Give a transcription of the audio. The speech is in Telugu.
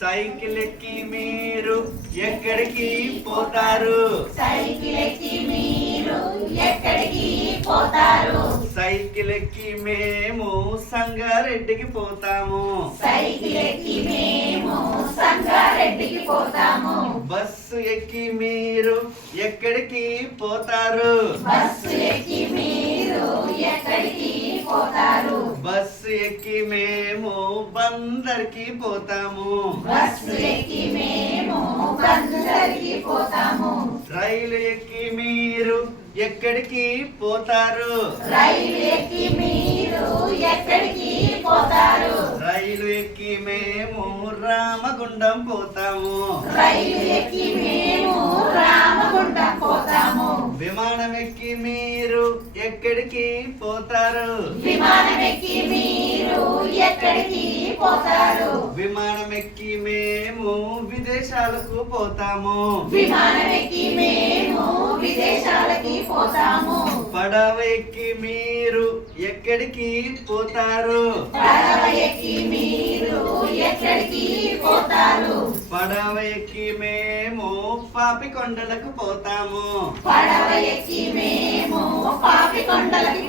సైకిల్ ఎక్కి మీరు ఎక్కడికి పోతారు? సైకిల్ ఎక్కి మీరు ఎక్కడికి పోతారు? సైకిల్ ఎక్కి మేము సంగారెడ్డికి పోతాము. సైకిల్ ఎక్కి మేము సంగారెడ్డికి పోతాము. బస్సు ఎక్కి మీరు ఎక్కడికి పోతారు? బస్సు ఎక్కి మీరు ఎక్కడికి పోతారు? బస్సు ఎక్కి మేము బందర్కి పోతాము. బస్సు ఎక్కి మేము బందరికి పోతాము. రైలు ఎక్కి మీరు ఎక్కడికి పోతారు? రైలు ఎక్కి మీరు ఎక్కడికి పోతారు? రైలు ఎక్కి మేము రామగుండం పోతాము. రైలు ఎక్కి విమానం ఎక్కి మీరు ఎక్కడికి పోతారు? విమానం ఎక్కి మీరు ఎక్కడికి పోతారు? విమానం ఎక్కి మేము విదేశాలకు పోతాము. విమానం ఎక్కి మేము విదేశాలకి పోతాము. పడవ ఎక్కి మీరు ఎక్కడికి పోతారు? పడవ ఎక్కి మీరు ఎక్కడికి పోతారు? పడవ ఎక్కి మేము పాపి కొండలకు పోతాము. పడవ ఎక్కి మేము పాపి కొండలకి